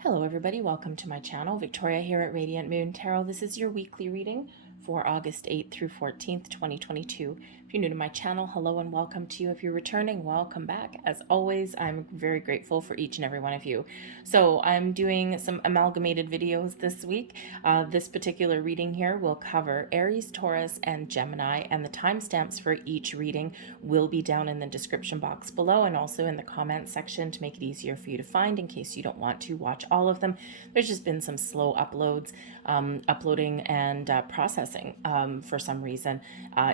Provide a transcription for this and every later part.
Hello everybody, welcome to my channel. Victoria here at Radiant Moon Tarot. This is your weekly reading for August 8th through 14th, 2022. If you're new to my channel, hello and welcome to you. If you're returning, welcome back. As always, I'm very grateful for each and every one of you. So I'm doing some amalgamated videos this week. This particular reading here will cover Aries, Taurus, and Gemini, and the timestamps for each reading will be down in the description box below and also in the comment section to make it easier for you to find in case you don't want to watch all of them. There's just been some slow uploads, uploading and processing for some reason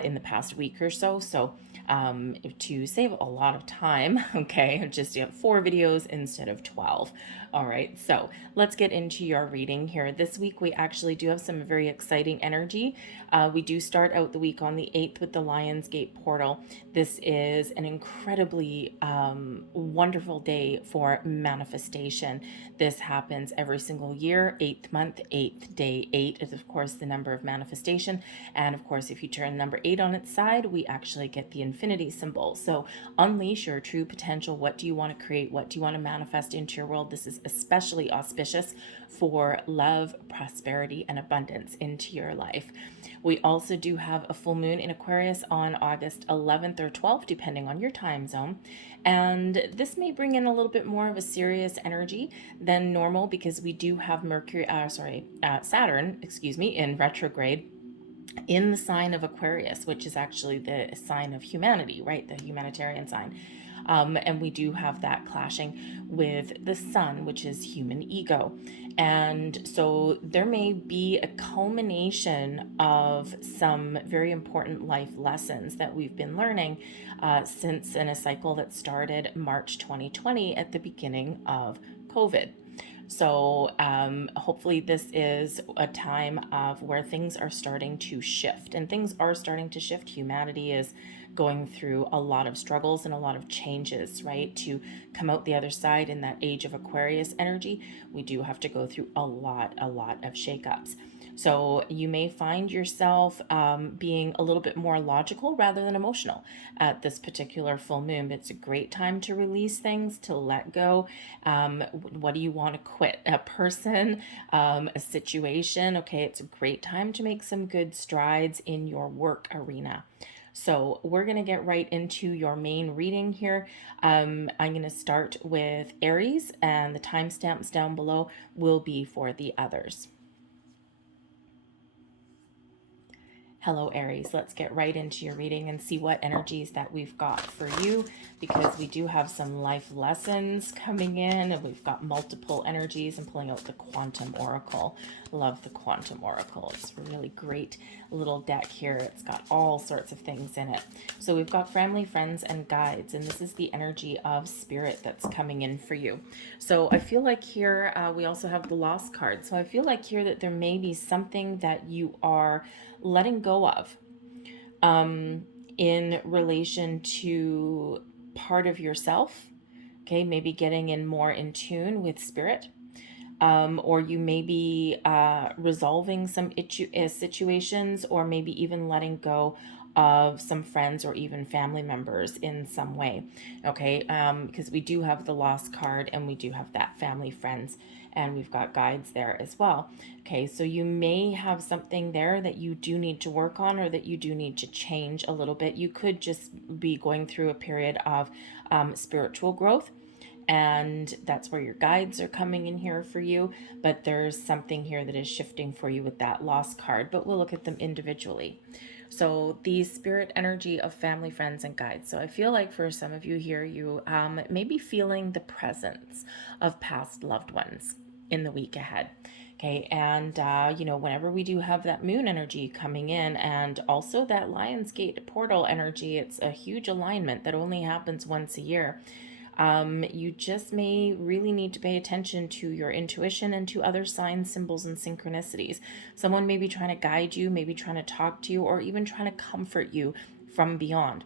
in the past week or so. So to save a lot of time, okay, just 4 videos instead of 12. All right, so let's get into your reading here. This week we actually do have some very exciting energy. We do start out the week on the 8th with the Lionsgate portal. This is an incredibly wonderful day for manifestation. This happens every single year, 8th month, 8th day. 8 is, of course, the number of manifestation. And, of course, if you turn number 8 on its side, we actually get the infinity symbol. So unleash your true potential. What do you want to create? What do you want to manifest into your world? This is especially auspicious for love, prosperity, and abundance into your life. We also do have a full moon in Aquarius on August 11th or 12th, depending on your time zone. And this may bring in a little bit more of a serious energy than normal because we do have Saturn, in retrograde in the sign of Aquarius, which is actually the sign of humanity, right? The humanitarian sign. And we do have that clashing with the sun, which is human ego. And so there may be a culmination of some very important life lessons that we've been learning since in a cycle that started March 2020 at the beginning of COVID. So hopefully this is a time of where things are starting to shift, and things are starting to shift. Humanity is going through a lot of struggles and a lot of changes, right? To come out the other side in that age of Aquarius energy, we do have to go through a lot of shakeups. So you may find yourself being a little bit more logical rather than emotional at this particular full moon. It's a great time to release things, to let go. What do you want to quit? A person, a situation. Okay, it's a great time to make some good strides in your work arena. So we're going to get right into your main reading here. I'm going to start with Aries, and the timestamps down below will be for the others. Hello Aries, let's get right into your reading and see what energies that we've got for you, because we do have some life lessons coming in and we've got multiple energies. I'm pulling out the Quantum Oracle. Love the Quantum Oracle. It's a really great little deck here. It's got all sorts of things in it. So we've got family, friends, and guides, and this is the energy of spirit that's coming in for you. So I feel like here we also have the Lost card. So I feel like here that there may be something that you are letting go of in relation to part of yourself. Okay, maybe getting in more in tune with spirit. Or you may be resolving some situations, or maybe even letting go of some friends or even family members in some way. Okay, because we do have the Lost card and we do have that family, friends, and we've got guides there as well. Okay, so you may have something there that you do need to work on, or that you do need to change a little bit. You could just be going through a period of spiritual growth, and that's where your guides are coming in here for you. But there's something here that is shifting for you with that Lost card, but we'll look at them individually. So the spirit energy of family, friends, and guides. So I feel like for some of you here, you may be feeling the presence of past loved ones in the week ahead. Okay, and whenever we do have that moon energy coming in, and also that Lionsgate portal energy, it's a huge alignment that only happens once a year. You just may really need to pay attention to your intuition and to other signs, symbols, and synchronicities. Someone may be trying to guide you, maybe trying to talk to you, or even trying to comfort you from beyond.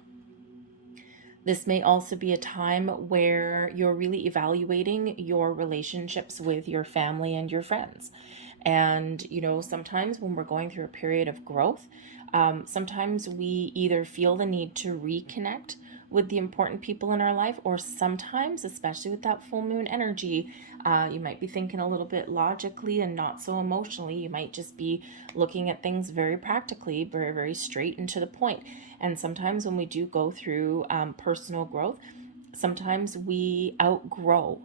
This may also be a time where you're really evaluating your relationships with your family and your friends. And, sometimes when we're going through a period of growth, sometimes we either feel the need to reconnect with the important people in our life, or sometimes, especially with that full moon energy, You might be thinking a little bit logically and not so emotionally. You might just be looking at things very practically, very, very straight and to the point. And sometimes when we do go through personal growth, sometimes we outgrow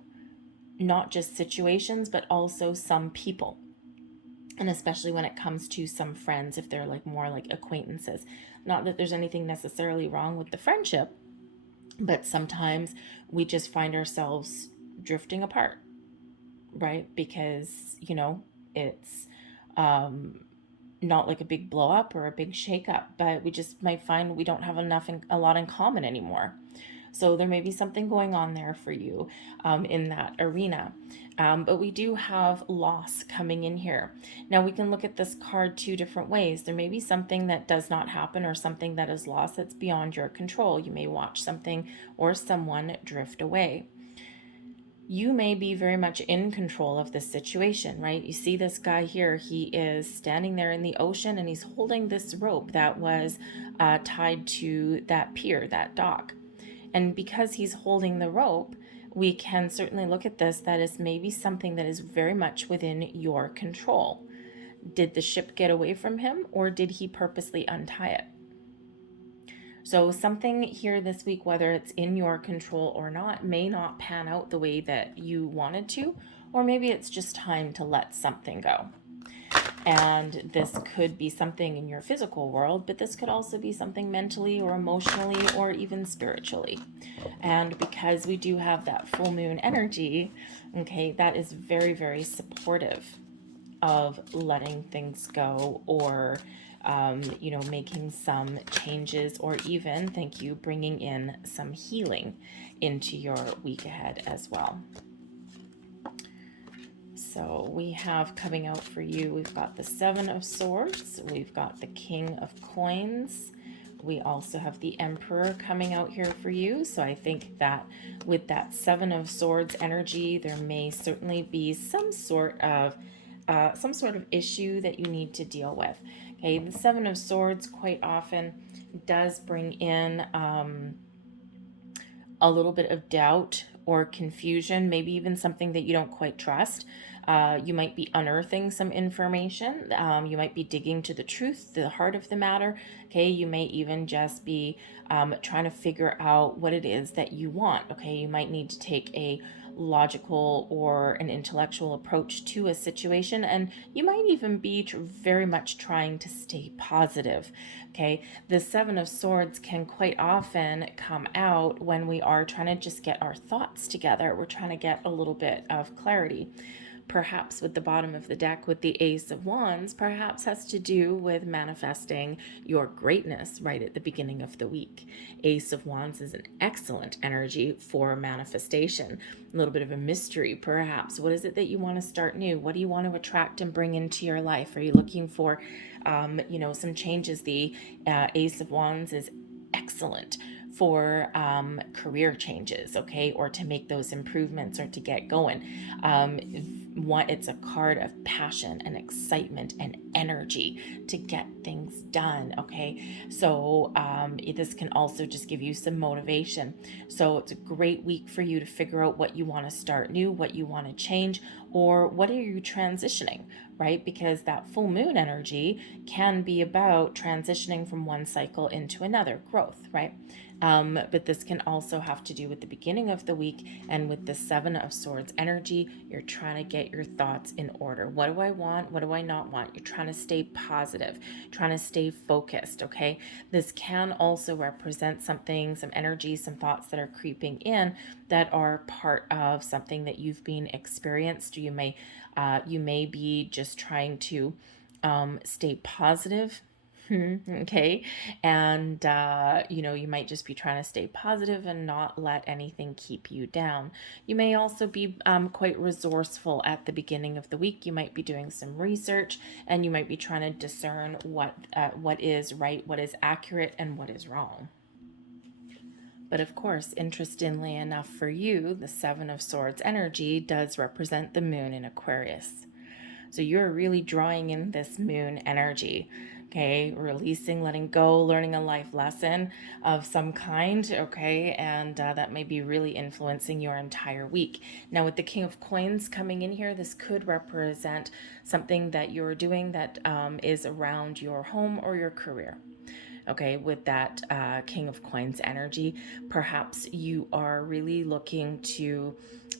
not just situations, but also some people. And especially when it comes to some friends, if they're like more like acquaintances. Not that there's anything necessarily wrong with the friendship, but sometimes we just find ourselves drifting apart, right? Because, it's not like a big blow up or a big shake up, but we just might find we don't have a lot in common anymore. So there may be something going on there for you in that arena. But we do have loss coming in here. Now we can look at this card two different ways. There may be something that does not happen or something that is lost that's beyond your control. You may watch something or someone drift away. You may be very much in control of this situation, right? You see this guy here, he is standing there in the ocean and he's holding this rope that was tied to that pier, that dock. And because he's holding the rope, we can certainly look at this that is maybe something that is very much within your control. Did the ship get away from him, or did he purposely untie it? So something here this week, whether it's in your control or not, may not pan out the way that you wanted to, or maybe it's just time to let something go. And this could be something in your physical world, but this could also be something mentally or emotionally or even spiritually. And because we do have that full moon energy, okay, that is very, very supportive of letting things go, or making some changes, or even, thank you, bringing in some healing into your week ahead as well. So we have coming out for you, we've got the Seven of Swords, we've got the King of Coins, we also have the Emperor coming out here for you. So I think that with that Seven of Swords energy, there may certainly be some sort of issue that you need to deal with. Okay, the Seven of Swords quite often does bring in a little bit of doubt or confusion, maybe even something that you don't quite trust. You might be unearthing some information. You might be digging to the truth, the heart of the matter. Okay, you may even just be trying to figure out what it is that you want. Okay, you might need to take a logical or an intellectual approach to a situation, and you might even be very much trying to stay positive. Okay, the Seven of Swords can quite often come out when we are trying to just get our thoughts together. We're trying to get a little bit of clarity. Perhaps with the bottom of the deck with the Ace of Wands, perhaps has to do with manifesting your greatness right at the beginning of the week. Ace of Wands is an excellent energy for manifestation. A little bit of a mystery, perhaps. What is it that you want to start new? What do you want to attract and bring into your life? Are you looking for, some changes? The Ace of Wands is excellent for career changes, okay, or to make those improvements or to get going. It's a card of passion and excitement and energy to get things done, okay? So this can also just give you some motivation. So it's a great week for you to figure out what you want to start new, what you want to change, or what are you transitioning, right? Because that full moon energy can be about transitioning from one cycle into another, growth, right? But this can also have to do with the beginning of the week, and with the Seven of Swords energy, you're trying to get your thoughts in order. What do I want? What do I not want? You're trying to stay positive, trying to stay focused, okay? This can also represent something, some energy, some thoughts that are creeping in that are part of something that you've been experienced. You may be just trying to stay positive. Okay. And, you might just be trying to stay positive and not let anything keep you down. You may also be quite resourceful at the beginning of the week. You might be doing some research, and you might be trying to discern what is right, what is accurate, and what is wrong. But of course, interestingly enough for you, the Seven of Swords energy does represent the moon in Aquarius. So you're really drawing in this moon energy. okay, releasing, letting go, learning a life lesson of some kind, okay, and that may be really influencing your entire week. Now, with the King of Coins coming in here, this could represent something that you're doing that is around your home or your career. Okay, with that King of Coins energy, perhaps you are really looking to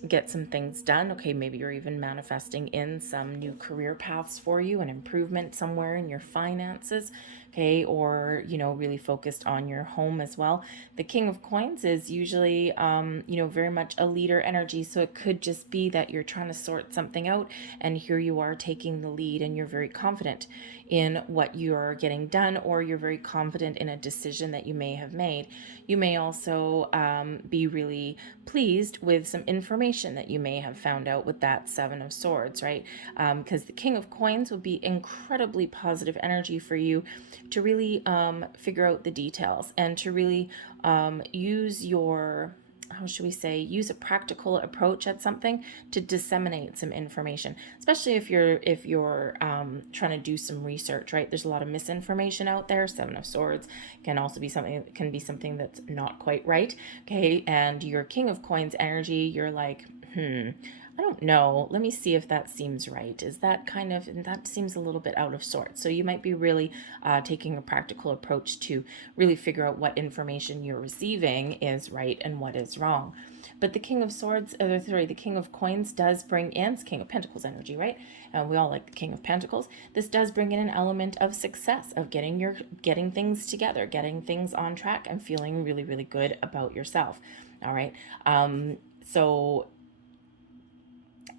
get some things done. Okay, maybe you're even manifesting in some new career paths for you, an improvement somewhere in your finances. Okay, or really focused on your home as well. The King of Coins is usually very much a leader energy, so it could just be that you're trying to sort something out, and here you are taking the lead, and you're very confident in what you're getting done, or you're very confident in a decision that you may have made. You may also be really pleased with some information that you may have found out with that Seven of Swords, right? Because the King of Coins would be incredibly positive energy for you to really figure out the details, and to really use your, how should we say, use a practical approach at something to disseminate some information, especially if you're trying to do some research, right? There's a lot of misinformation out there. Seven of Swords can also be something that's not quite right, okay? And your King of Coins energy, you're like, I don't know. Let me see if that seems right. Is that that seems a little bit out of sorts. So you might be really taking a practical approach to really figure out what information you're receiving is right and what is wrong. But the King of Swords, the King of Coins does bring in, it's King of Pentacles energy, right? We all like the King of Pentacles. This does bring in an element of success, of getting things together, getting things on track, and feeling really, really good about yourself. All right. So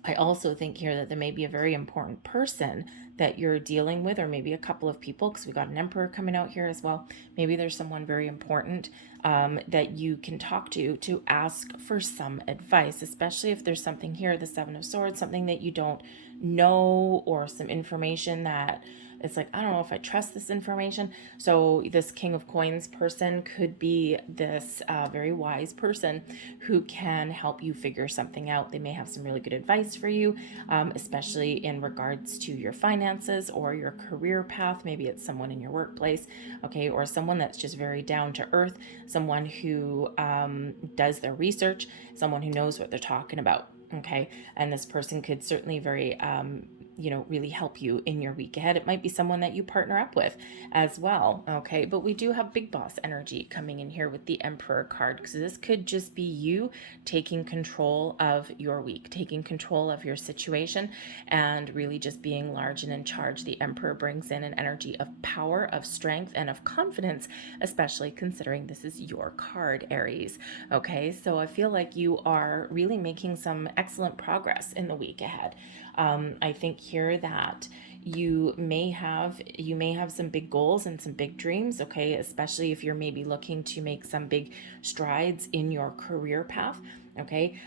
I also think here that there may be a very important person that you're dealing with, or maybe a couple of people, because we got an Emperor coming out here as well. Maybe there's someone very important that you can talk to ask for some advice, especially if there's something here, the Seven of Swords, something that you don't know, or some information that it's like, I don't know if I trust this information. So this King of Coins person could be this very wise person who can help you figure something out. They may have some really good advice for you, especially in regards to your finances or your career path. Maybe it's someone in your workplace, okay, or someone that's just very down to earth, someone who does their research, someone who knows what they're talking about. Okay, and this person could certainly very really help you in your week ahead. It might be someone that you partner up with as well. Okay, but we do have big boss energy coming in here with the Emperor card, because this could just be you taking control of your week, taking control of your situation, and really just being large and in charge. The Emperor brings in an energy of power, of strength, and of confidence, especially considering this is your card, Aries. Okay, so I feel like you are really making some excellent progress in the week ahead. I think here that you may have some big goals and some big dreams, okay, especially if you're maybe looking to make some big strides in your career path. Okay,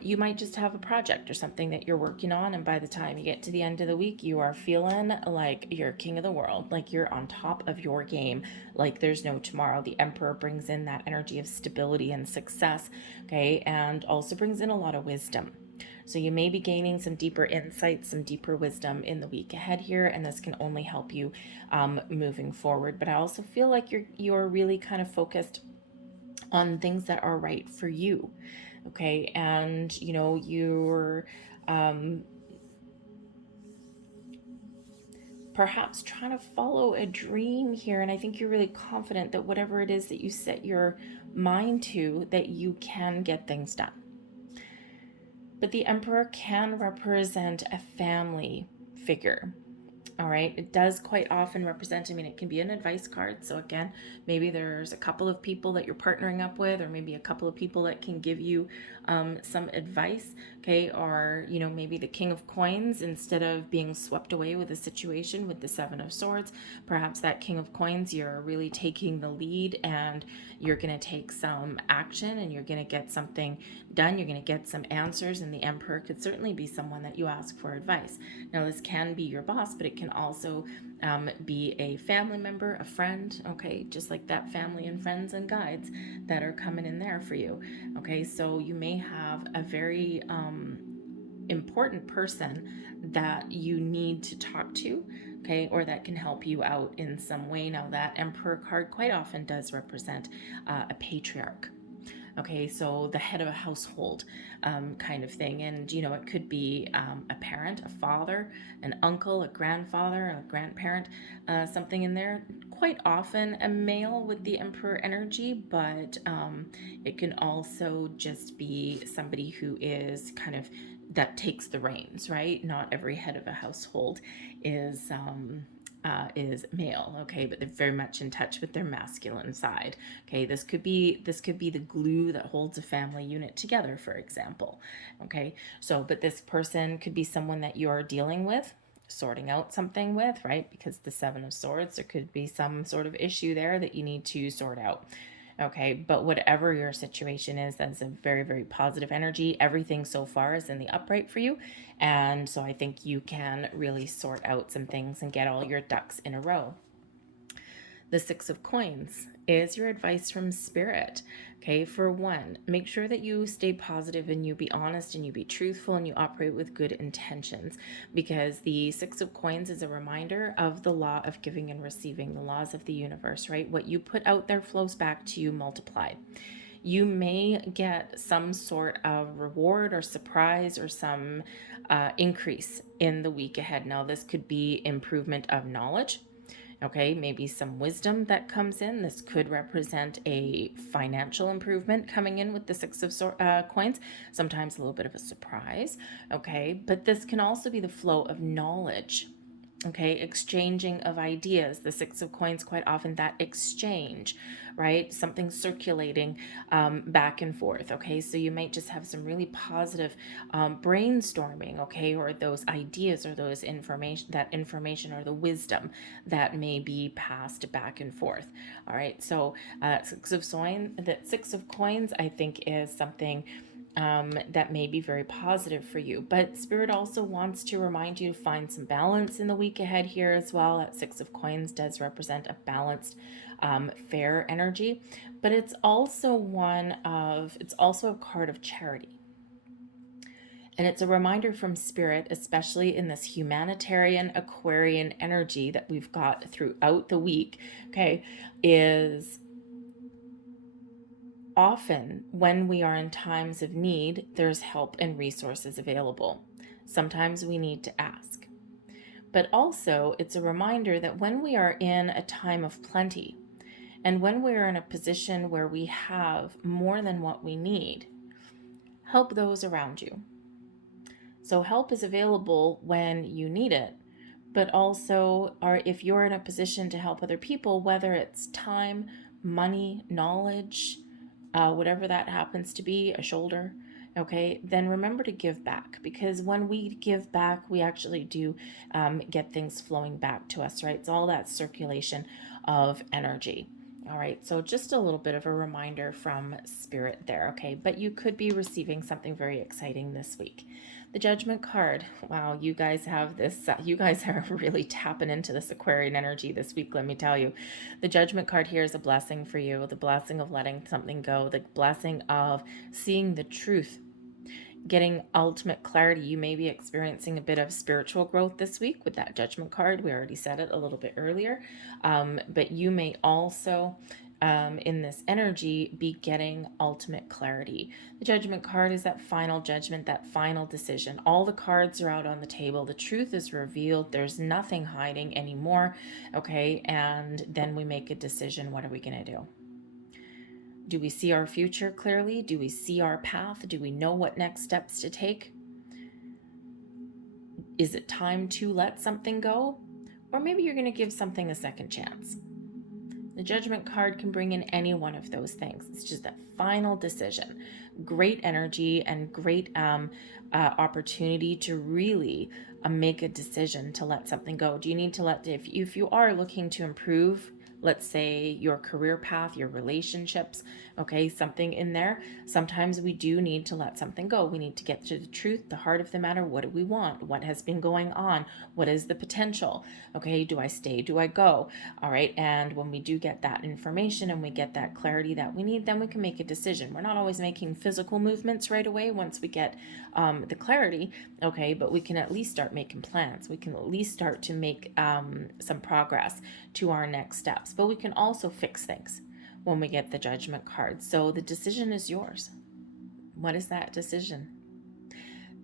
you might just have a project or something that you're working on, and by the time you get to the end of the week, you are feeling like you're king of the world, like you're on top of your game, like there's no tomorrow. The Emperor brings in that energy of stability and success, okay, and also brings in a lot of wisdom. So you may be gaining some deeper insights, some deeper wisdom in the week ahead here, and this can only help you moving forward. But I also feel like you're really kind of focused on things that are right for you, okay? And you're perhaps trying to follow a dream here, and I think you're really confident that whatever it is that you set your mind to, that you can get things done. But the Emperor can represent a family figure. All right, it does quite often represent, it can be an advice card. So again, maybe there's a couple of people that you're partnering up with, or maybe a couple of people that can give you some advice, okay? Or, maybe the King of Coins, instead of being swept away with a situation with the Seven of Swords, perhaps that King of Coins, you're really taking the lead, and you're going to take some action, and you're going to get something done. You're going to get some answers, and the Emperor could certainly be someone that you ask for advice. Now, this can be your boss, but it can also be a family member, a friend, okay? Just like that, family and friends and guides that are coming in there for you, okay? So you may have a very important person that you need to talk to, okay, or that can help you out in some way. Now, that Emperor card quite often does represent a patriarch. Okay, so the head of a household kind of thing. And, it could be a parent, a father, an uncle, a grandfather, a grandparent, something in there. Quite often a male with the Emperor energy, but it can also just be somebody who is kind of that takes the reins, right? Not every head of a household is male, okay, but they're very much in touch with their masculine side. Okay, this could be the glue that holds a family unit together, for example. Okay, so but this person could be someone that you're dealing with, sorting out something with, right? Because the Seven of Swords, there could be some sort of issue there that you need to sort out. Okay, but whatever your situation is, that's a very, very positive energy. Everything so far is in the upright for you. And so I think you can really sort out some things and get all your ducks in a row. The Six of Coins is your advice from Spirit. Okay, for one, make sure that you stay positive and you be honest and you be truthful and you operate with good intentions, because the Six of Coins is a reminder of the law of giving and receiving, the laws of the universe, right? What you put out there flows back to you multiplied. You may get some sort of reward or surprise or some increase in the week ahead. Now, this could be improvement of knowledge. Okay, maybe some wisdom that comes in. This could represent a financial improvement coming in with the Six of Coins, sometimes a little bit of a surprise. Okay, but this can also be the flow of knowledge. Okay, exchanging of ideas. The Six of Coins, quite often that exchange, right? Something circulating back and forth. Okay, so you might just have some really positive brainstorming, okay, or those ideas or those information or the wisdom that may be passed back and forth. All right, so that Six of Coins, I think, is something that may be very positive for you. But Spirit also wants to remind you to find some balance in the week ahead here as well. That Six of Coins does represent a balanced, fair energy, but it's also a card of charity. And it's a reminder from Spirit, especially in this humanitarian Aquarian energy that we've got throughout the week, okay, is often when we are in times of need, there's help and resources available. Sometimes we need to ask. But also, it's a reminder that when we are in a time of plenty, and when we are in a position where we have more than what we need, help those around you. So help is available when you need it, but also if you're in a position to help other people, whether it's time, money, knowledge, whatever that happens to be, a shoulder, okay, then remember to give back, because when we give back, we actually do get things flowing back to us, right? It's all that circulation of energy. All right, so just a little bit of a reminder from Spirit there, okay? But you could be receiving something very exciting this week. The Judgment card. Wow, you guys have this. You guys are really tapping into this Aquarian energy this week, let me tell you. The Judgment card here is a blessing for you, the blessing of letting something go, the blessing of seeing the truth, getting ultimate clarity. You may be experiencing a bit of spiritual growth this week with that Judgment card. We already said it a little bit earlier. But you may also, in this energy, be getting ultimate clarity. The Judgment card is that final judgment, that final decision. All the cards are out on the table. The truth is revealed. There's nothing hiding anymore. Okay, and then we make a decision. What are we going to do? Do we see our future clearly? Do we see our path? Do we know what next steps to take? Is it time to let something go? Or maybe you're going to give something a second chance. The Judgment card can bring in any one of those things. It's just that final decision. Great energy and great opportunity to really make a decision to let something go. Do you need to if you are looking to improve let's say your career path, your relationships, okay, something in there. Sometimes we do need to let something go. We need to get to the truth, the heart of the matter. What do we want? What has been going on? What is the potential? Okay, do I stay? Do I go? All right, and when we do get that information and we get that clarity that we need, then we can make a decision. We're not always making physical movements right away once we get the clarity, okay, but we can at least start making plans. We can at least start to make some progress to our next steps, but we can also fix things when we get the Judgment card. So the decision is yours. What is that decision?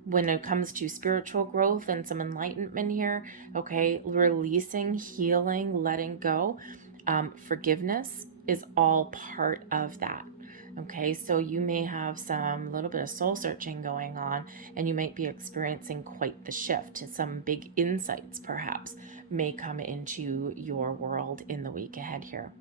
When it comes to spiritual growth and some enlightenment here, okay, releasing, healing, letting go, forgiveness is all part of that. Okay, so you may have some little bit of soul searching going on, and you might be experiencing quite the shift. Some big insights perhaps may come into your world in the week ahead here.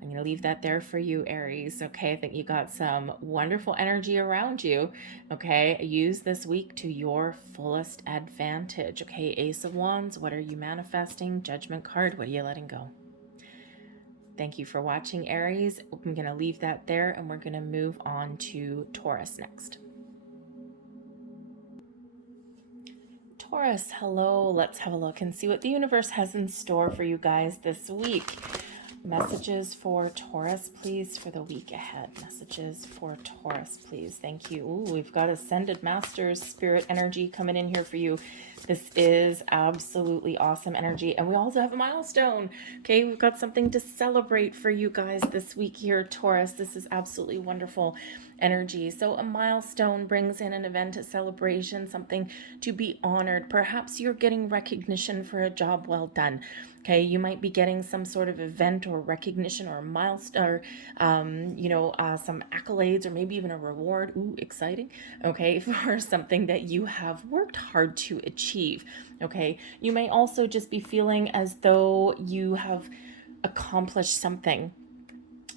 I'm going to leave that there for you, Aries. Okay, I think you got some wonderful energy around you. Okay, use this week to your fullest advantage. Okay, Ace of Wands, what are you manifesting? Judgment card, what are you letting go? Thank you for watching, Aries. I'm going to leave that there, and we're going to move on to Taurus next. Taurus, hello. Let's have a look and see what the universe has in store for you guys this week. Messages for Taurus, please, for the week ahead. Messages for Taurus, please. Thank you. Ooh, we've got Ascended Masters spirit energy coming in here for you. This is absolutely awesome energy. And we also have a milestone. Okay, we've got something to celebrate for you guys this week here, Taurus. This is absolutely wonderful energy. So a milestone brings in an event, a celebration, something to be honored. Perhaps you're getting recognition for a job well done. Okay, you might be getting some sort of event or recognition or a milestone, or some accolades, or maybe even a reward. Ooh, exciting. Okay, for something that you have worked hard to achieve. Okay, you may also just be feeling as though you have accomplished something.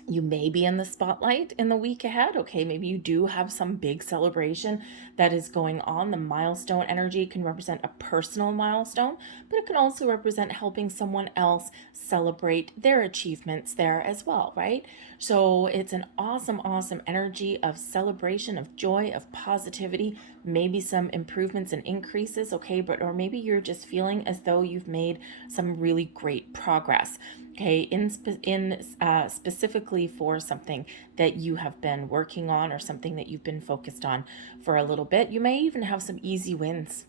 You may be in the spotlight in the week ahead. Okay, maybe you do have some big celebration that is going on. The milestone energy can represent a personal milestone, but it can also represent helping someone else celebrate their achievements there as well, right? So it's an awesome, awesome energy of celebration, of joy, of positivity, maybe some improvements and increases, okay, or maybe you're just feeling as though you've made some really great progress. Okay, specifically for something that you have been working on or something that you've been focused on for a little bit. You may even have some easy wins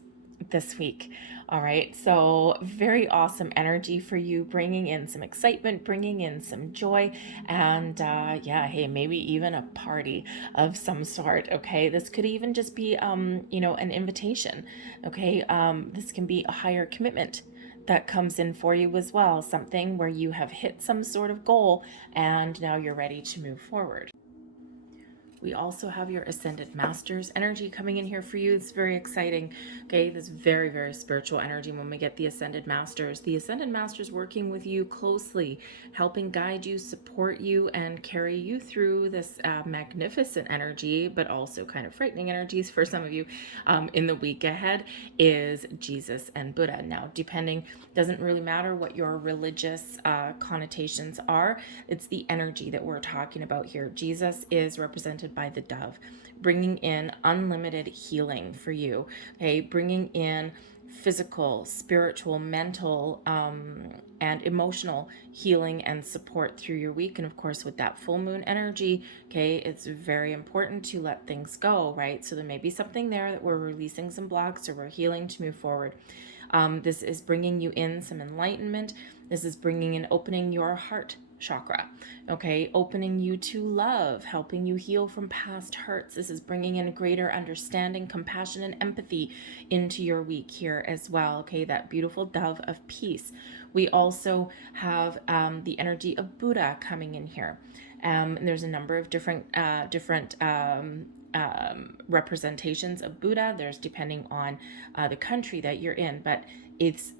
this week. All right, so very awesome energy for you, bringing in some excitement, bringing in some joy, and hey, maybe even a party of some sort. Okay, this could even just be an invitation. Okay, this can be a higher commitment that comes in for you as well, something where you have hit some sort of goal and now you're ready to move forward. We also have your Ascended Masters energy coming in here for you. It's very exciting. Okay, this very, very spiritual energy when we get the Ascended Masters. The Ascended Masters working with you closely, helping guide you, support you, and carry you through this magnificent energy, but also kind of frightening energies for some of you in the week ahead, is Jesus and Buddha. Now, doesn't really matter what your religious connotations are. It's the energy that we're talking about here. Jesus is represented by the dove, bringing in unlimited healing for you, okay, bringing in physical, spiritual, mental, and emotional healing and support through your week. And of course, with that full moon energy, okay, it's very important to let things go, right? So there may be something there that we're releasing some blocks or we're healing to move forward. This is bringing you in some enlightenment. This is bringing in opening your heart chakra, okay, opening you to love, helping you heal from past hurts. This is bringing in greater understanding, compassion, and empathy into your week here as well, okay, that beautiful dove of peace. We also have the energy of Buddha coming in here. And there's a number of different representations of Buddha. There's depending on the country that you're in, but it's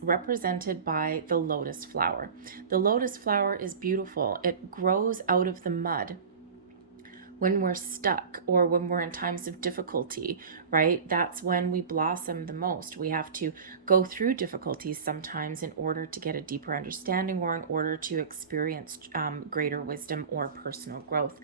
represented by the lotus flower. The lotus flower is beautiful. It grows out of the mud when we're stuck or when we're in times of difficulty, right? That's when we blossom the most. We have to go through difficulties sometimes in order to get a deeper understanding or in order to experience greater wisdom or personal growth.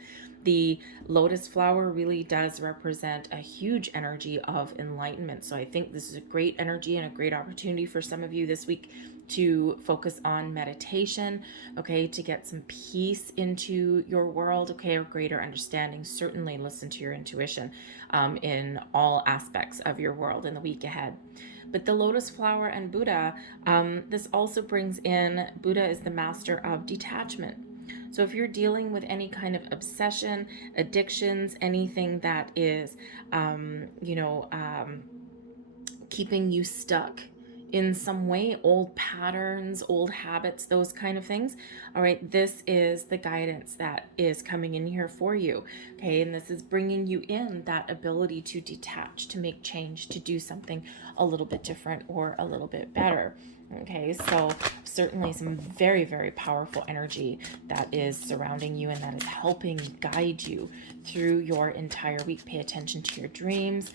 The lotus flower really does represent a huge energy of enlightenment. So I think this is a great energy and a great opportunity for some of you this week to focus on meditation, okay, to get some peace into your world, okay, or greater understanding. Certainly listen to your intuition in all aspects of your world in the week ahead. But the lotus flower and Buddha, this also brings in, Buddha is the master of detachment. So if you're dealing with any kind of obsession, addictions, anything that is, keeping you stuck in some way, old patterns, old habits, those kind of things. All right, this is the guidance that is coming in here for you. Okay, and this is bringing you in that ability to detach, to make change, to do something a little bit different or a little bit better. Okay, so certainly some very, very powerful energy that is surrounding you and that is helping guide you through your entire week. Pay attention to your dreams.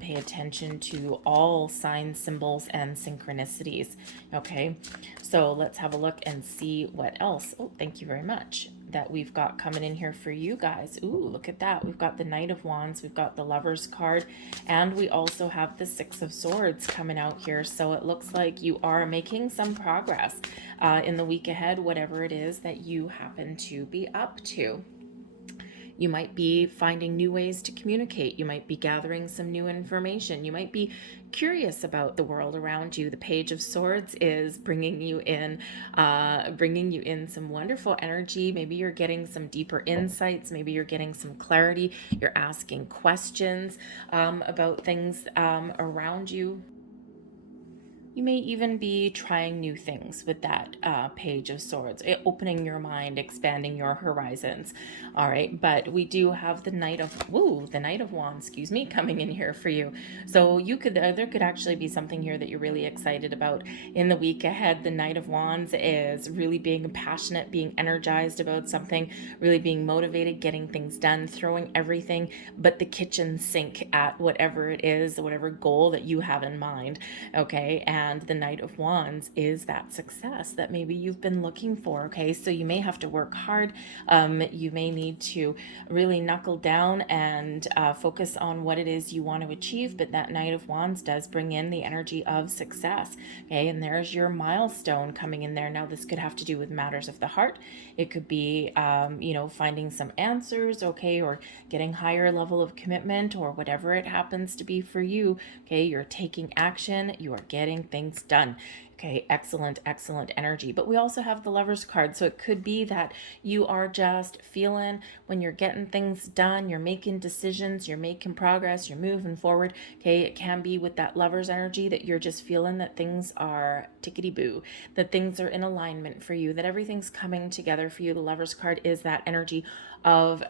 Pay attention to all signs, symbols, and synchronicities. Okay, so let's have a look and see what else. Oh, thank you very much. That we've got coming in here for you guys. Ooh, look at that. We've got the Knight of Wands, we've got the Lover's card, and we also have the Six of Swords coming out here. So it looks like you are making some progress in the week ahead, whatever it is that you happen to be up to. You might be finding new ways to communicate. You might be gathering some new information. You might be curious about the world around you. The Page of Swords is bringing you in some wonderful energy. Maybe you're getting some deeper insights. Maybe you're getting some clarity. You're asking questions about things around you. You may even be trying new things with that Page of Swords, opening your mind, expanding your horizons. All right, but we do have the Knight of Wands, coming in here for you. So you could there could actually be something here that you're really excited about in the week ahead. The Knight of Wands is really being passionate, being energized about something, really being motivated, getting things done, throwing everything but the kitchen sink at whatever it is, whatever goal that you have in mind. Okay, and the Knight of Wands is that success that maybe you've been looking for. Okay, so you may have to work hard. You may need to really knuckle down and focus on what it is you want to achieve, but that Knight of Wands does bring in the energy of success. Okay, and there's your milestone coming in there. Now this could have to do with matters of the heart. It could be finding some answers, okay, or getting higher level of commitment, or whatever it happens to be for you. Okay, you're taking action, you are getting things done. Okay, excellent, excellent energy. But we also have the Lover's card. So it could be that you are just feeling when you're getting things done, you're making decisions, you're making progress, you're moving forward. Okay, it can be with that Lover's energy that you're just feeling that things are tickety-boo, that things are in alignment for you, that everything's coming together for you. The Lover's card is that energy of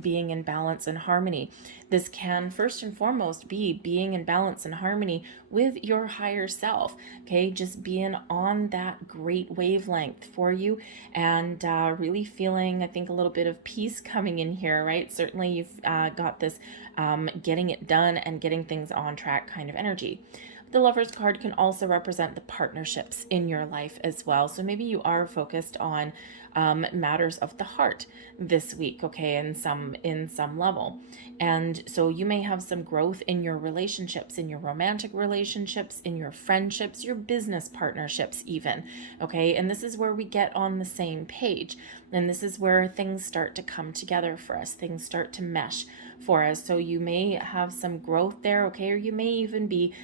being in balance and harmony. This can first and foremost be being in balance and harmony with your higher self. Okay, just being on that great wavelength for you, and really feeling, I think, a little bit of peace coming in here, right? Certainly you've got this getting it done and getting things on track kind of energy. The Lover's card can also represent the partnerships in your life as well. So maybe you are focused on matters of the heart this week, okay, in some level. And so you may have some growth in your relationships, in your romantic relationships, in your friendships, your business partnerships even, okay? And this is where we get on the same page. And this is where things start to come together for us. Things start to mesh for us. So you may have some growth there, okay? Or you may even be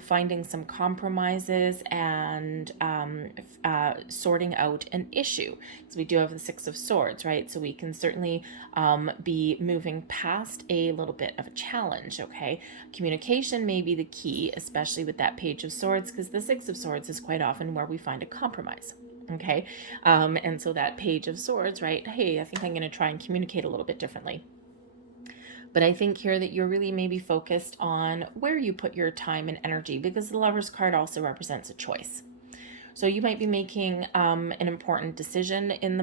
finding some compromises and sorting out an issue. So we do have the Six of Swords, right? So we can certainly be moving past a little bit of a challenge, okay? Communication may be the key, especially with that Page of Swords, because the Six of Swords is quite often where we find a compromise. Okay, and so that Page of Swords, right? Hey, I think I'm going to try and communicate a little bit differently. But I think here that you're really maybe focused on where you put your time and energy, because the Lover's card also represents a choice, So you might be making an important decision in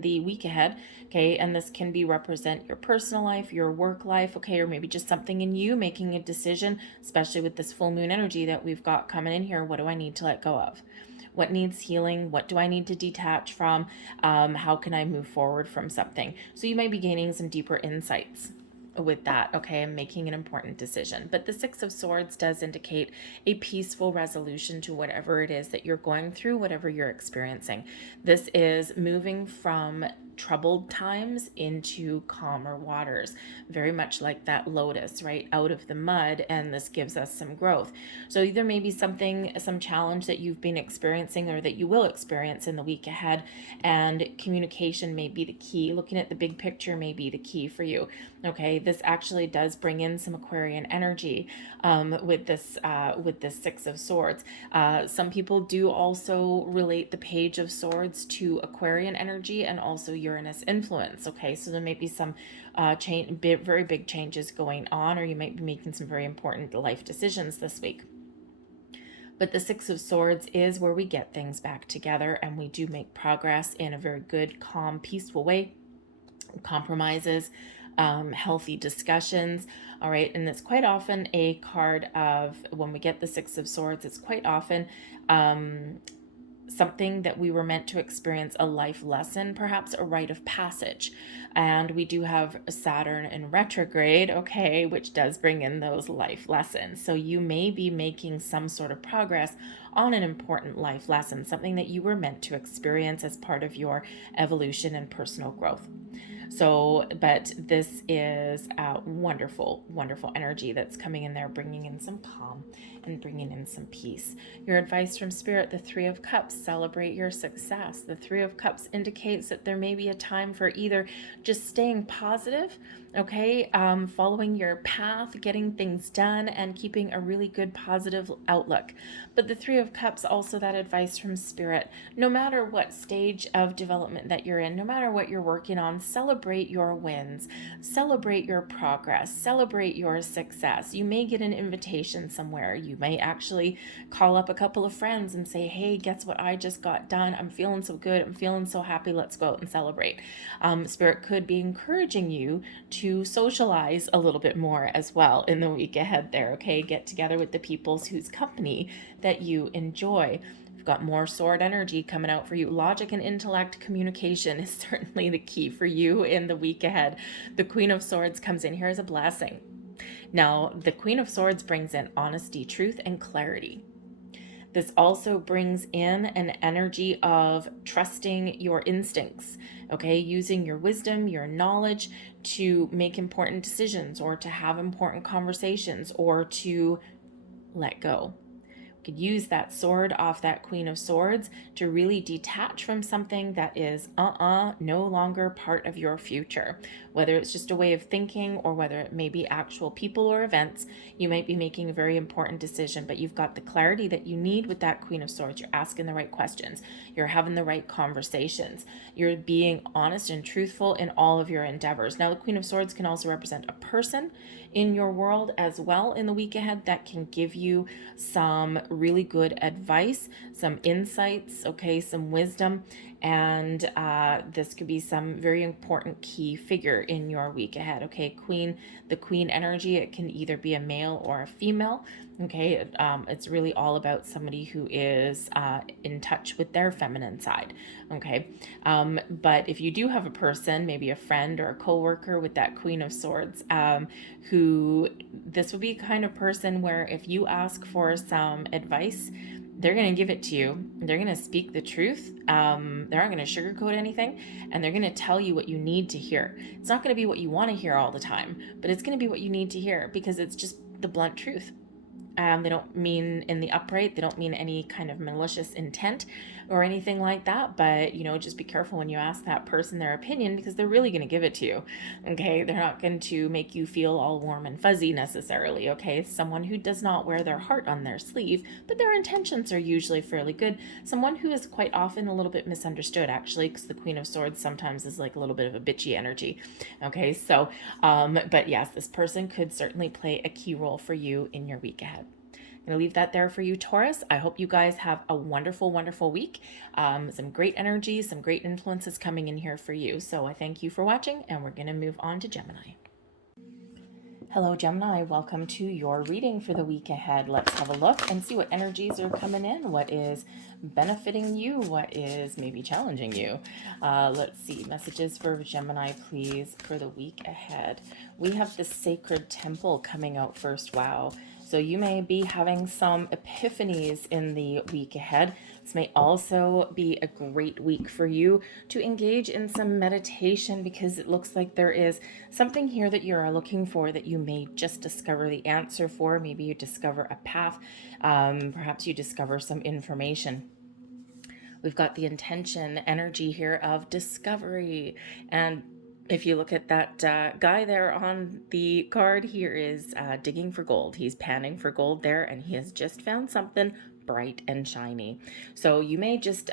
the week ahead, okay? And this can be represent your personal life, your work life, okay? Or maybe just something in you making a decision, especially with this full moon energy that we've got coming in here. What do I need to let go of? What needs healing? What do I need to detach from? How can I move forward from something? So you might be gaining some deeper insights with that, okay, and making an important decision. But the Six of Swords does indicate a peaceful resolution to whatever it is that you're going through, whatever you're experiencing. This is moving from troubled times into calmer waters, very much like that lotus, right, out of the mud, and this gives us some growth. So either maybe some challenge that you've been experiencing or that you will experience in the week ahead, and communication may be the key. Looking at the big picture may be the key for you. Okay, this actually does bring in some Aquarian energy with this Six of Swords. Some people do also relate the Page of Swords to Aquarian energy and also Uranus influence. Okay, so there may be some very big changes going on, or you might be making some very important life decisions this week. But the Six of Swords is where we get things back together, and we do make progress in a very good, calm, peaceful way. Compromises, healthy discussions. All right. And it's quite often a card of, when we get the Six of Swords, it's quite often something that we were meant to experience, a life lesson, perhaps a rite of passage. And we do have Saturn in retrograde, okay, which does bring in those life lessons. So you may be making some sort of progress on an important life lesson, something that you were meant to experience as part of your evolution and personal growth. So, but this is a wonderful, wonderful energy that's coming in there, bringing in some calm and bringing in some peace. Your advice from Spirit, the Three of Cups, celebrate your success. The Three of Cups indicates that there may be a time for either just staying positive, okay, following your path, getting things done, and keeping a really good positive outlook. But the Three of Cups, also that advice from Spirit, no matter what stage of development that you're in, no matter what you're working on, celebrate your wins, celebrate your progress, celebrate your success. You may get an invitation somewhere. You may actually call up a couple of friends and say, hey, guess what I just got done? I'm feeling so good. I'm feeling so happy. Let's go out and celebrate. Spirit could be encouraging you to socialize a little bit more as well in the week ahead there, okay? Get together with the people whose company that you enjoy. You've got more sword energy coming out for you. Logic and intellect communication is certainly the key for you in the week ahead. The Queen of Swords comes in here as a blessing. Now, the Queen of Swords brings in honesty, truth, and clarity. This also brings in an energy of trusting your instincts, okay? Using your wisdom, your knowledge to make important decisions, or to have important conversations, or to let go. Could use that sword off that Queen of Swords to really detach from something that is no longer part of your future. Whether it's just a way of thinking, or whether it may be actual people or events, you might be making a very important decision, but you've got the clarity that you need with that Queen of Swords. You're asking the right questions. You're having the right conversations. You're being honest and truthful in all of your endeavors. Now, the Queen of Swords can also represent a person in your world as well in the week ahead that can give you some really good advice, some insights, okay, some wisdom, and this could be some very important key figure in your week ahead, okay? The Queen energy, it can either be a male or a female, okay? It's really all about somebody who is in touch with their feminine side, okay? But if you do have a person, maybe a friend or a coworker with that Queen of Swords, who this would be a kind of person where if you ask for some advice, they're going to give it to you. They're going to speak the truth. They're not going to sugarcoat anything, and they're going to tell you what you need to hear. It's not going to be what you want to hear all the time, but it's going to be what you need to hear, because it's just the blunt truth. They don't mean in the upright. They don't mean any kind of malicious intent or anything like that. But, just be careful when you ask that person their opinion, because they're really going to give it to you. Okay. They're not going to make you feel all warm and fuzzy necessarily. Okay. Someone who does not wear their heart on their sleeve, but their intentions are usually fairly good. Someone who is quite often a little bit misunderstood, actually, because the Queen of Swords sometimes is like a little bit of a bitchy energy. Okay. So, but yes, this person could certainly play a key role for you in your week ahead. I'm going to leave that there for you, Taurus. I hope you guys have a wonderful, wonderful week. Some great energy, some great influences coming in here for you. So I thank you for watching, and we're going to move on to Gemini. Hello, Gemini. Welcome to your reading for the week ahead. Let's have a look and see what energies are coming in, what is benefiting you, what is maybe challenging you. Let's see. Messages for Gemini, please, for the week ahead. We have the Sacred Temple coming out first. Wow. So you may be having some epiphanies in the week ahead. This may also be a great week for you to engage in some meditation, because it looks like there is something here that you are looking for that you may just discover the answer for. Maybe you discover a path. Perhaps you discover some information. We've got the intention energy here of discovery. And if you look at that guy there on the card, here is digging for gold. He's panning for gold there, and he has just found something bright and shiny. So you may just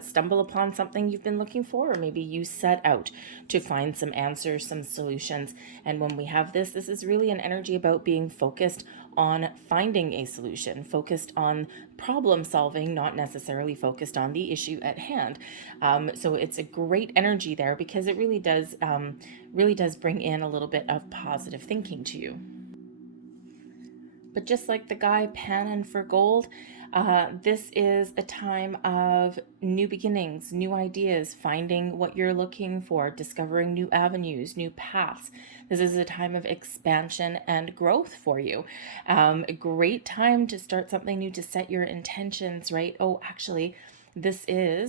stumble upon something you've been looking for, or maybe you set out to find some answers, some solutions. And when we have this is really an energy about being focused on finding a solution, focused on problem solving, not necessarily focused on the issue at hand. So it's a great energy there, because it really does bring in a little bit of positive thinking to you. But just like the guy panning for gold, this is a time of new beginnings, new ideas, finding what you're looking for, discovering new avenues, new paths. This is a time of expansion and growth for you. A great time to start something new, to set your intentions, right? Oh, actually, I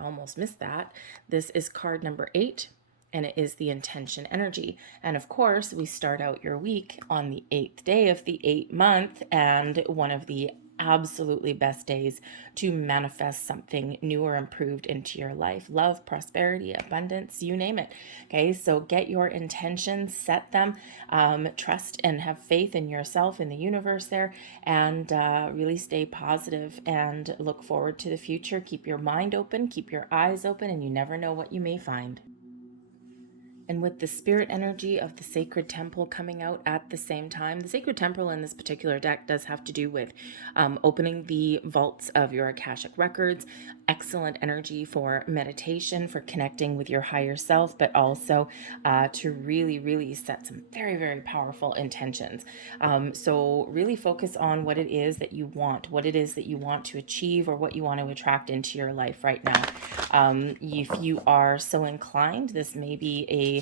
almost missed that. This is card number 8. And it is the intention energy. And of course, we start out your week on the 8th day of the 8th month, and one of the absolutely best days to manifest something new or improved into your life. Love, prosperity, abundance, you name it. Okay, so get your intentions, set them, trust and have faith in yourself, in the universe there, and really stay positive and look forward to the future. Keep your mind open, keep your eyes open, and you never know what you may find. And with the spirit energy of the Sacred Temple coming out at the same time, the Sacred Temple in this particular deck does have to do with opening the vaults of your Akashic records. Excellent energy for meditation, for connecting with your higher self, but also to really, really set some very, very powerful intentions. So really focus on what it is that you want, what it is that you want to achieve, or what you want to attract into your life right now. If you are so inclined, this may be a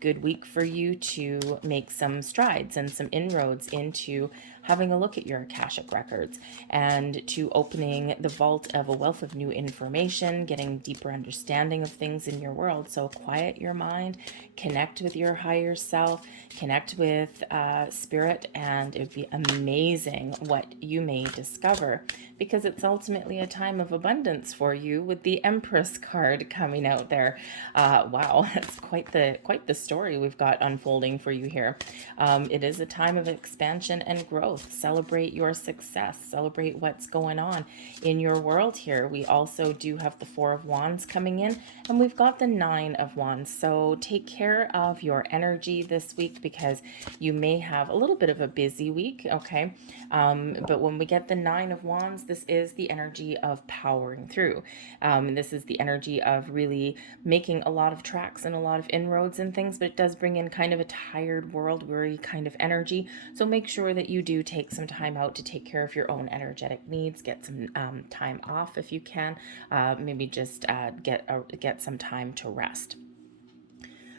good week for you to make some strides and some inroads into having a look at your Akashic records, and to opening the vault of a wealth of new information, getting deeper understanding of things in your world. So quiet your mind, connect with your higher self, connect with spirit, and it would be amazing what you may discover, because it's ultimately a time of abundance for you with the Empress card coming out there. Wow, that's quite the story we've got unfolding for you here. It is a time of expansion and growth. Celebrate your success. Celebrate what's going on in your world here. We also do have the 4 of Wands coming in, and we've got the 9 of Wands. So take care of your energy this week, because you may have a little bit of a busy week, okay? But when we get the 9 of Wands, this is the energy of powering through. This is the energy of really making a lot of tracks and a lot of inroads and things, but it does bring in kind of a tired world, weary kind of energy. So make sure that you do take some time out to take care of your own energetic needs. Get some time off if you can. Maybe just get some time to rest.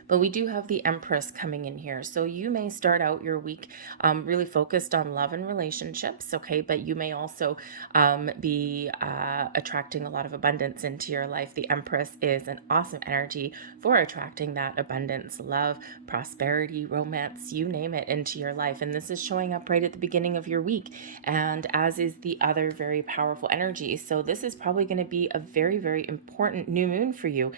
But we do have the Empress coming in here. So you may start out your week really focused on love and relationships, okay? But you may also be attracting a lot of abundance into your life. The Empress is an awesome energy for attracting that abundance, love, prosperity, romance, you name it, into your life. And this is showing up right at the beginning of your week, and as is the other very powerful energy. So this is probably going to be a very, very important new moon for you.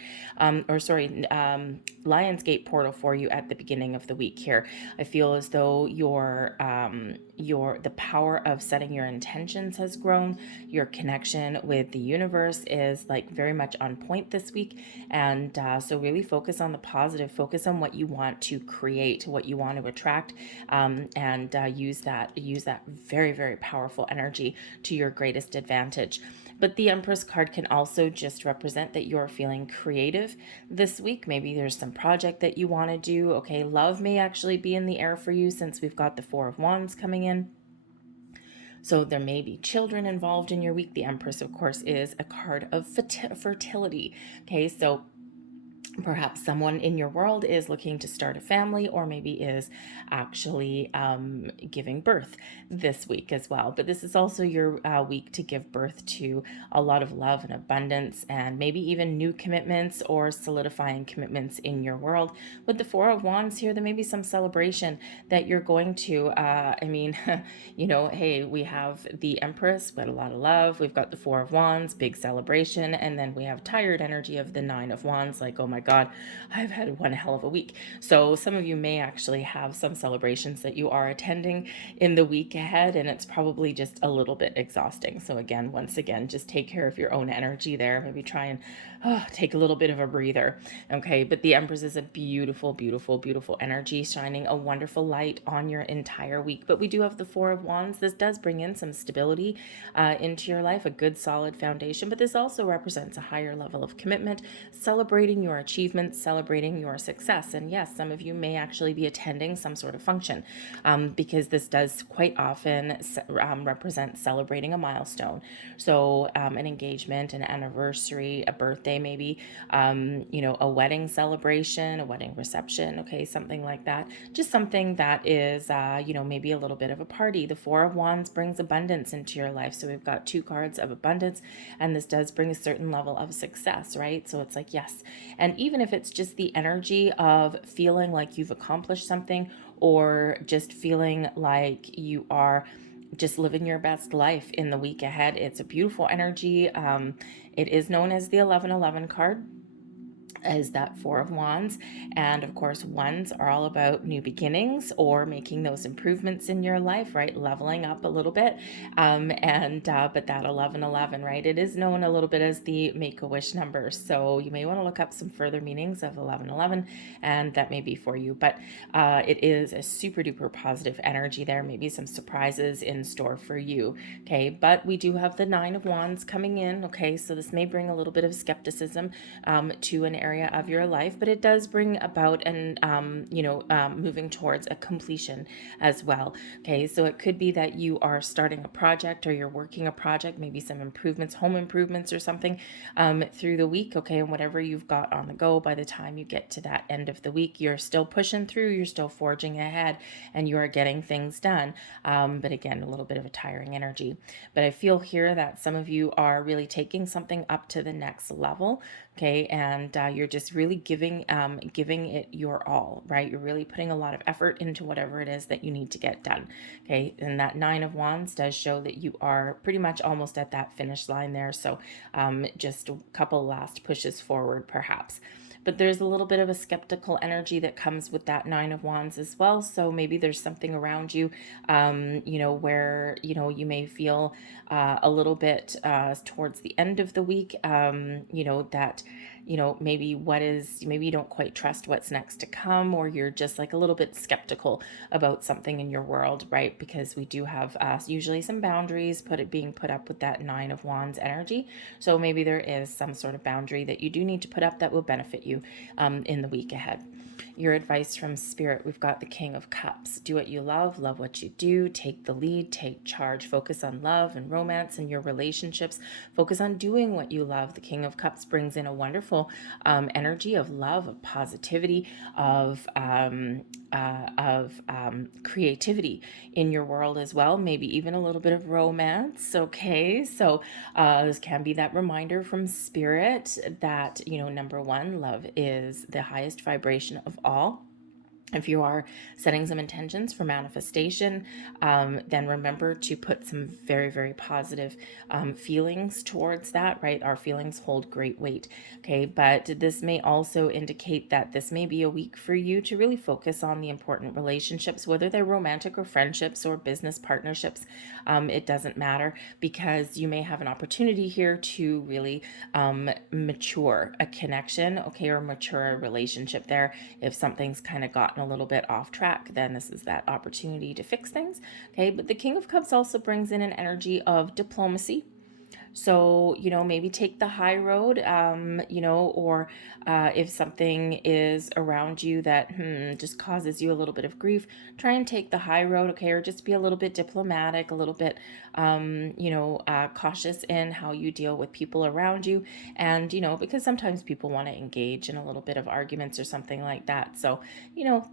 Lion's gate portal for you at the beginning of the week here. I feel as though the power of setting your intentions has grown. Your connection with the universe is like very much on point this week. And so really focus on the positive, focus on what you want to create, what you want to attract, and use that very, very powerful energy to your greatest advantage. But the Empress card can also just represent that you're feeling creative this week. Maybe there's some project that you want to do. Okay, love may actually be in the air for you since we've got the Four of Wands coming in. So there may be children involved in your week. The Empress, of course, is a card of fertility. Okay, so perhaps someone in your world is looking to start a family, or maybe is actually giving birth this week as well. But this is also your week to give birth to a lot of love and abundance, and maybe even new commitments or solidifying commitments in your world. With the Four of Wands here, there may be some celebration that you're going to. Hey, we have the Empress, but a lot of love. We've got the Four of Wands, big celebration, and then we have tired energy of the Nine of Wands, like, oh my God, I've had one hell of a week. So some of you may actually have some celebrations that you are attending in the week ahead, and it's probably just a little bit exhausting. So again, once again, just take care of your own energy there. Maybe try and take a little bit of a breather. Okay, but the Empress is a beautiful, beautiful, beautiful energy, shining a wonderful light on your entire week. But we do have the Four of Wands. This does bring in some stability into your life, a good solid foundation, but this also represents a higher level of commitment, celebrating your achievements, celebrating your success. And yes, some of you may actually be attending some sort of function because this does quite often represent celebrating a milestone. So an engagement, an anniversary, a birthday, maybe, a wedding celebration, a wedding reception, okay, something like that. Just something that is, maybe a little bit of a party. The Four of Wands brings abundance into your life. So we've got two cards of abundance, and this does bring a certain level of success, right? So it's like, yes. And even if it's just the energy of feeling like you've accomplished something, or just feeling like you are just living your best life in the week ahead, it's a beautiful energy. It is known as the 1111 card, is that Four of Wands. And of course, ones are all about new beginnings or making those improvements in your life, right? Leveling up a little bit. But that 1111, right? It is known a little bit as the Make-A-Wish number. So you may want to look up some further meanings of 1111, and that may be for you. But it is a super duper positive energy there. Maybe some surprises in store for you. Okay. But we do have the Nine of Wands coming in. Okay. So this may bring a little bit of skepticism to an area of your life, but it does bring about moving towards a completion as well. Okay, so it could be that you are starting a project, or you're working a project, maybe some improvements, home improvements or something through the week. Okay, and whatever you've got on the go, by the time you get to that end of the week, you're still pushing through, you're still forging ahead, and you are getting things done. But again, a little bit of a tiring energy. But I feel here that some of you are really taking something up to the next level. Okay, and you're just really giving it your all, right? You're really putting a lot of effort into whatever it is that you need to get done. Okay, and that Nine of Wands does show that you are pretty much almost at that finish line there. So just a couple last pushes forward, perhaps. But there's a little bit of a skeptical energy that comes with that Nine of Wands as well. So maybe there's something around you, where, you may feel a little bit towards the end of the week, that, maybe maybe you don't quite trust what's next to come, or you're just like a little bit skeptical about something in your world, right? Because we do have usually some boundaries being put up with that Nine of Wands energy. So maybe there is some sort of boundary that you do need to put up that will benefit you in the week ahead. Your advice from Spirit, we've got the King of Cups. Do what you love what you do, take the lead, take charge, focus on love and romance and your relationships, focus on doing what you love. The King of Cups brings in a wonderful energy of love, of positivity, of creativity in your world as well, maybe even a little bit of romance. Okay, so this can be that reminder from Spirit that, number one, love is the highest vibration of all. If you are setting some intentions for manifestation, then remember to put some very, very positive feelings towards that, right? Our feelings hold great weight, okay? But this may also indicate that this may be a week for you to really focus on the important relationships, whether they're romantic or friendships or business partnerships. It doesn't matter, because you may have an opportunity here to really mature a connection, okay, or mature a relationship there. If something's kind of gotten a little bit off track, then this is that opportunity to fix things, okay? But the King of Cups also brings in an energy of diplomacy. So, maybe take the high road, or if something is around you that just causes you a little bit of grief, try and take the high road, okay? Or just be a little bit diplomatic, a little bit, cautious in how you deal with people around you. And, because sometimes people want to engage in a little bit of arguments or something like that. So,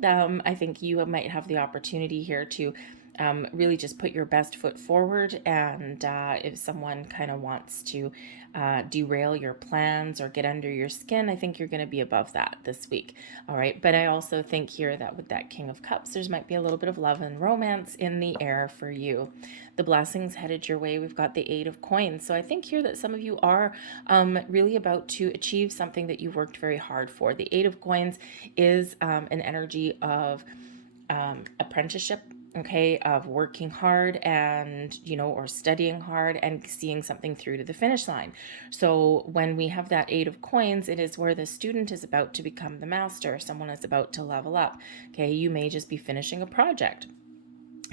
I think you might have the opportunity here to really just put your best foot forward. And if someone kind of wants to derail your plans or get under your skin, I think you're going to be above that this week. All right. But I also think here that with that King of Cups, there's might be a little bit of love and romance in the air for you. The blessings headed your way. We've got the Eight of Coins. So I think here that some of you are really about to achieve something that you've worked very hard for. The Eight of Coins is an energy of apprenticeship, okay, of working hard and, or studying hard and seeing something through to the finish line. So when we have that Eight of Coins, it is where the student is about to become the master. Someone is about to level up, okay? You may just be finishing a project.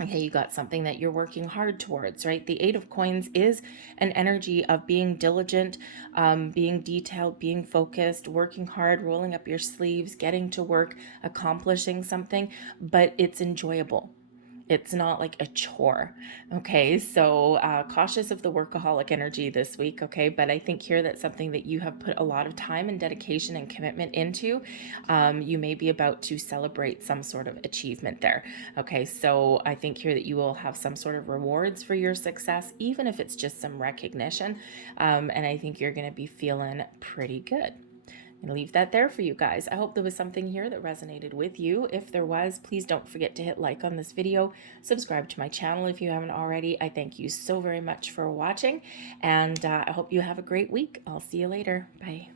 Okay, you got something that you're working hard towards, right? The Eight of Coins is an energy of being diligent, being detailed, being focused, working hard, rolling up your sleeves, getting to work, accomplishing something, but it's enjoyable. It's not like a chore, okay? So cautious of the workaholic energy this week, okay? But I think here that's something that you have put a lot of time and dedication and commitment into. You may be about to celebrate some sort of achievement there, okay? So I think here that you will have some sort of rewards for your success, even if it's just some recognition. And I think you're going to be feeling pretty good. I'm going to leave that there for you guys. I hope there was something here that resonated with you. If there was, please don't forget to hit like on this video. Subscribe to my channel if you haven't already. I thank you so very much for watching, and I hope you have a great week. I'll see you later. Bye.